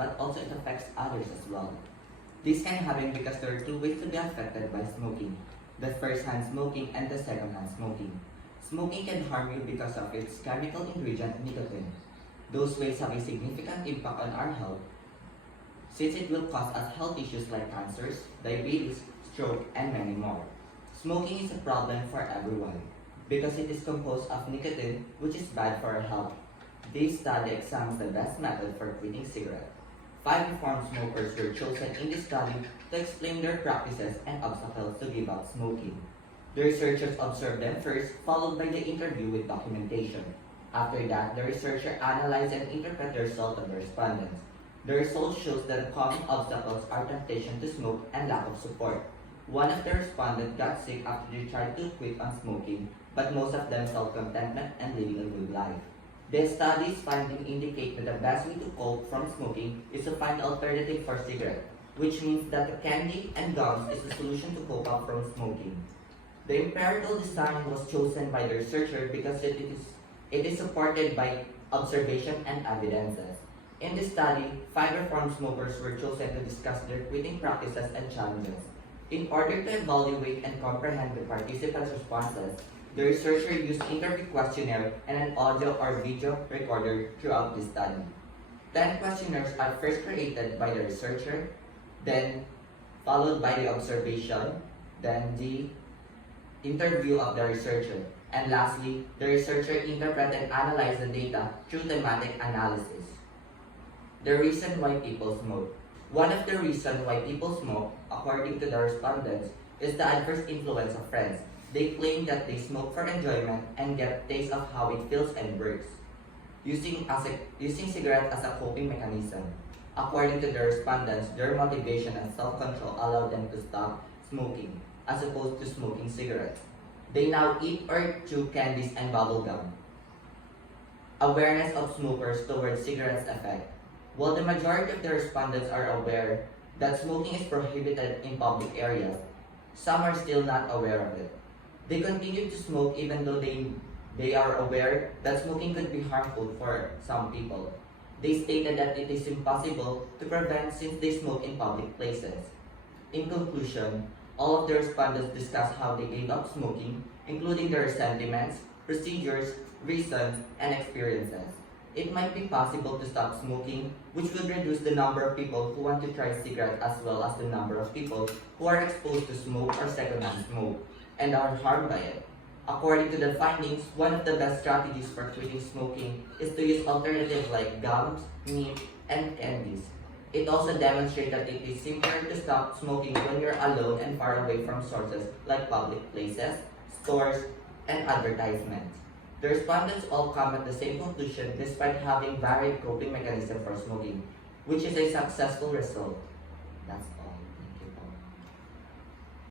but also it affects others as well. This can happen because there are two ways to be affected by smoking: the first-hand smoking and the second-hand smoking. Smoking can harm you because of its chemical ingredient nicotine. Those ways have a significant impact on our health, since it will cause us health issues like cancers, diabetes, stroke, and many more. Smoking is a problem for everyone because it is composed of nicotine, which is bad for our health. This study examines the best method for quitting cigarettes. 5 reformed smokers were chosen in this study to explain their practices and obstacles to give up smoking. The researchers observed them first, followed by the interview with documentation. After that, the researcher analyzed and interpreted the result of the respondents. The result shows that the common obstacles are temptation to smoke and lack of support. One of the respondents got sick after they tried to quit on smoking, but most of them felt contentment and living a good life. The study's findings indicate that the best way to cope from smoking is to find an alternative for cigarette, which means that the candy and gums is the solution to cope up from smoking. The empirical design was chosen by the researcher because it is supported by observation and evidences. In this study, 5 reformed smokers were chosen to discuss their quitting practices and challenges. In order to evaluate and comprehend the participants' responses, the researcher used interview questionnaire and an audio or video recorder throughout the study. 10 questionnaires are first created by the researcher, then followed by the observation, then the interview of the researcher, and lastly, the researcher interpreted and analyzed the data through thematic analysis. The reason why people smoke. One of the reasons why people smoke, according to the respondents, is the adverse influence of friends. They claim that they smoke for enjoyment and get a taste of how it feels and works, using cigarette as a coping mechanism. According to the respondents, their motivation and self-control allow them to stop smoking, as opposed to smoking cigarettes. They now eat or chew candies and bubble gum. Awareness of smokers towards cigarettes' effect. While the majority of the respondents are aware that smoking is prohibited in public areas, some are still not aware of it. They continue to smoke even though they are aware that smoking could be harmful for some people. They stated that it is impossible to prevent since they smoke in public places. In conclusion, all of the respondents discussed how they gave up smoking, including their sentiments, procedures, reasons, and experiences. It might be possible to stop smoking, which would reduce the number of people who want to try cigarettes as well as the number of people who are exposed to smoke or secondhand smoke and are harmed by it. According to the findings, one of the best strategies for quitting smoking is to use alternatives like gums, meat, and candies. It also demonstrates that it is simpler to stop smoking when you're alone and far away from sources like public places, stores, and advertisements. The respondents all come at the same conclusion despite having varied coping mechanisms for smoking, which is a successful result. That's all.